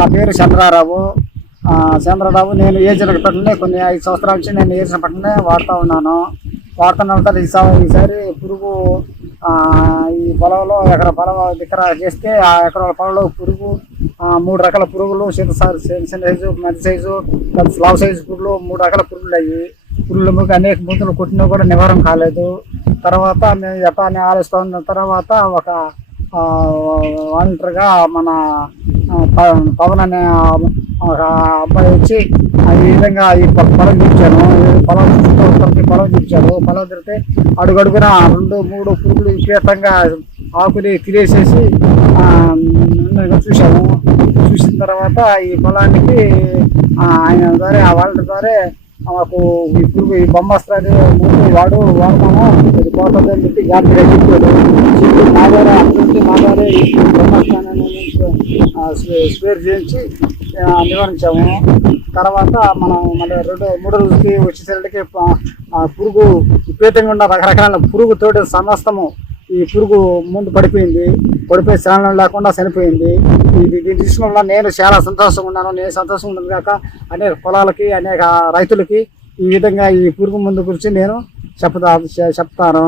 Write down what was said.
నా పేరు చంద్రారావు. చంద్రరావు. నేను ఏజెన్సీ పట్టణనే కొన్ని 5 సంవత్సరాల నుంచి నేను ఏజెన్సీ పట్టణనే వాడుతున్నా. ఈసారి పురుగు ఈ పొలంలో ఎకర పొలం దగ్గర చేస్తే ఆ ఎకరాల పొలంలో పురుగు 3 రకాల పురుగులు, చిన్న సైజు, మధ్య సైజు, లావు సైజు పురుగులు, 3 రకాల పురుగులు అయ్యి పురుగులు అనేక మూతులు కొట్టినా కూడా నివారణ కాలేదు. తర్వాత మేము ఎట్లా ఆలోచిస్తున్న తర్వాత ఒక వాలంటీర్గా మన పవన్ అనే ఒక అబ్బాయి వచ్చి ఈ విధంగా ఈ పొలం చూపించాను. పొలం చూపించాడు. పొలం తిరిగితే అడుగడుగున 2-3 పురుగులు విపరీతంగా ఆకులు తినేసేసి చూశాము. చూసిన తర్వాత ఈ పొలానికి ఆయన ద్వారా ఆ వాలంటీర్ ద్వారా మాకు ఈ పురుగు ఈ బ్రహ్మాస్త్రాన్ని ముందు వాడతాము, ఇది పోతుందని చెప్పి గ్యారంటీగా చెప్పాడు. మా ద్వారా ఈ బ్రహ్మాస్త్రాన్ని స్పేర్ చేయించి నివారించాము. తర్వాత మనం మళ్ళీ 2-3 రోజులకి వచ్చేసరికి పురుగు విపరీతంగా ఉన్న రకరకాల పురుగుతోటి సమస్తము ఈ పురుగు ముందు పడిపోయి శ్రావణం లేకుండా చనిపోయింది. దీని విషయంలో నేను చాలా సంతోషంగా ఉన్నాను. నేను సంతోషంగా ఉన్నాను కాక అనేక పొలాలకి, అనేక రైతులకి ఈ విధంగా ఈ పురుగు మందు గురించి నేను చెప్తాను.